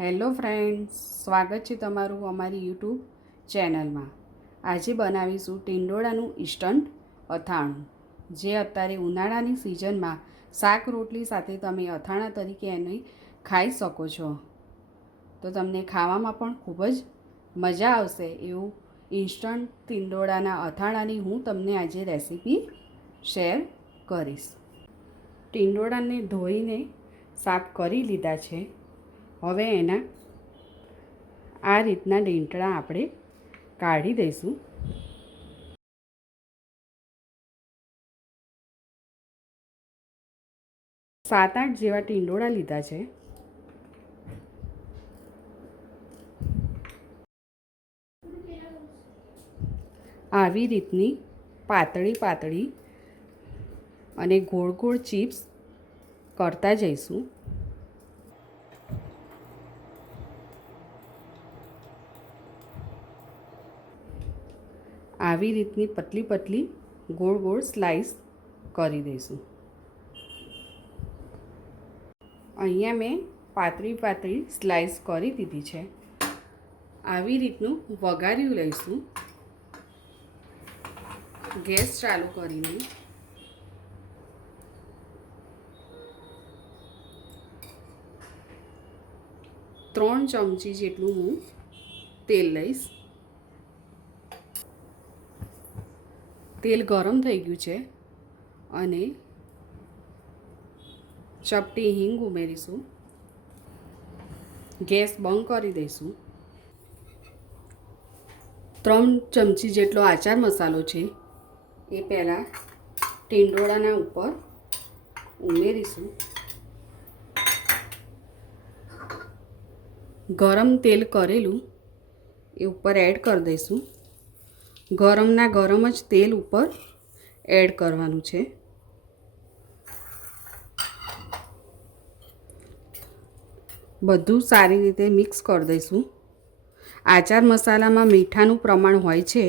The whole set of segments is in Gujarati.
હેલો ફ્રેન્ડ્સ, સ્વાગત છે તમારું અમારી યુટ્યુબ ચેનલમાં. આજે બનાવીશું ટીંડોળાનું ઇન્સ્ટન્ટ અથાણું, જે અત્યારે ઉનાળાની સિઝનમાં શાક રોટલી સાથે તમે અથાણા તરીકે એને ખાઈ શકો છો. તો તમને ખાવામાં પણ ખૂબ જ મજા આવશે એવું ઇન્સ્ટન્ટ ટીંડોળાના અથાણાની હું તમને આજે રેસીપી શેર કરીશ. ટીંડોળાને ધોઈને સાફ કરી લીધા છે. હવે એના આ રીતના ડેંટડા આપણે કાઢી દઈશું. સાત આઠ જેવા ટીંડોળા લીધા છે. આવી રીતની પાતળી પાતળી અને ગોળ ગોળ ચિપ્સ કરતા જઈશું. આવી રીતની પતલી પતલી ગોળ ગોળ સ્લાઈસ કરી દઈશું. અહીંયા મેં પાતળી પાતળી સ્લાઈસ કરી દીધી છે. આવી રીતનું વઘાર્યું લઈશું. ગેસ ચાલુ કરીને ત્રણ ચમચી જેટલું હું તેલ લઈશ. તેલ ગરમ થઈ ગયું છે અને ચપટી હિંગ ઉમેરીશું. ગેસ બંધ કરી દઈશું. 3 ચમચી જેટલો આચાર મસાલો છે એ પહેલાં ટીંડોળાના ઉપર ઉમેરીશું. ગરમ તેલ કરેલું એ ઉપર એડ કરી દઈશું. ગરમના ગરમ જ તેલ ઉપર એડ કરવાનું છે. બધું સારી રીતે મિક્સ કરી દઈશું. આચાર મસાલામાં મીઠાનું પ્રમાણ હોય છે,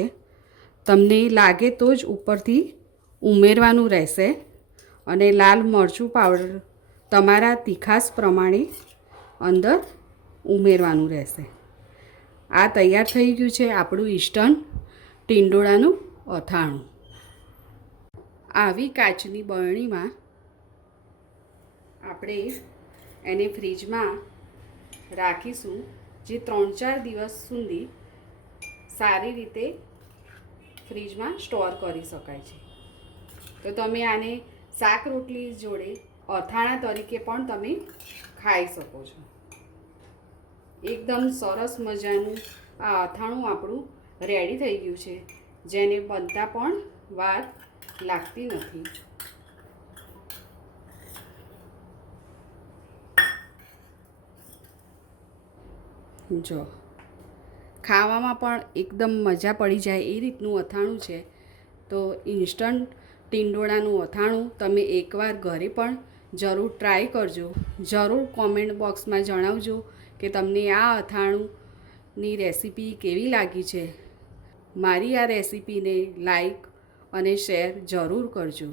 તમને લાગે તો જ ઉપરથી ઉમેરવાનું રહેશે. અને લાલ મરચું પાવડર તમારા તીખાશ પ્રમાણે અંદર ઉમેરવાનું રહેશે. આ તૈયાર થઈ ગયું છે આપણું ઇન્સ્ટન્ટ ટીંડોળાનું અથાણું. આવી કાચની બરણીમાં આપણે એને ફ્રીજમાં રાખીશું, જે 3-4 દિવસ સુધી સારી રીતે ફ્રીજમાં સ્ટોર કરી શકાય છે. તો તમે આને શાક રોટલી જોડે અથાણા તરીકે પણ તમે ખાઈ શકો છો. એકદમ સરસ મજાનું આ અથાણું આપણું રેડી થઈ ગયું છે, જેને બનતા પણ વાર લાગતી નથી. જો ખાવામાં પણ એકદમ મજા પડી જાય એ રીતનું અથાણું છે. તો ઇન્સ્ટન્ટ ટીંડોળાનું અથાણું તમે એકવાર ઘરે પણ જરૂર ટ્રાય કરજો. જરૂર કોમેન્ટ બોક્સમાં જણાવજો કે તમને આ અથાણુંની રેસીપી કેવી લાગી છે. મારી આ રેસીપીને લાઈક અને શેર જરૂર કરજો.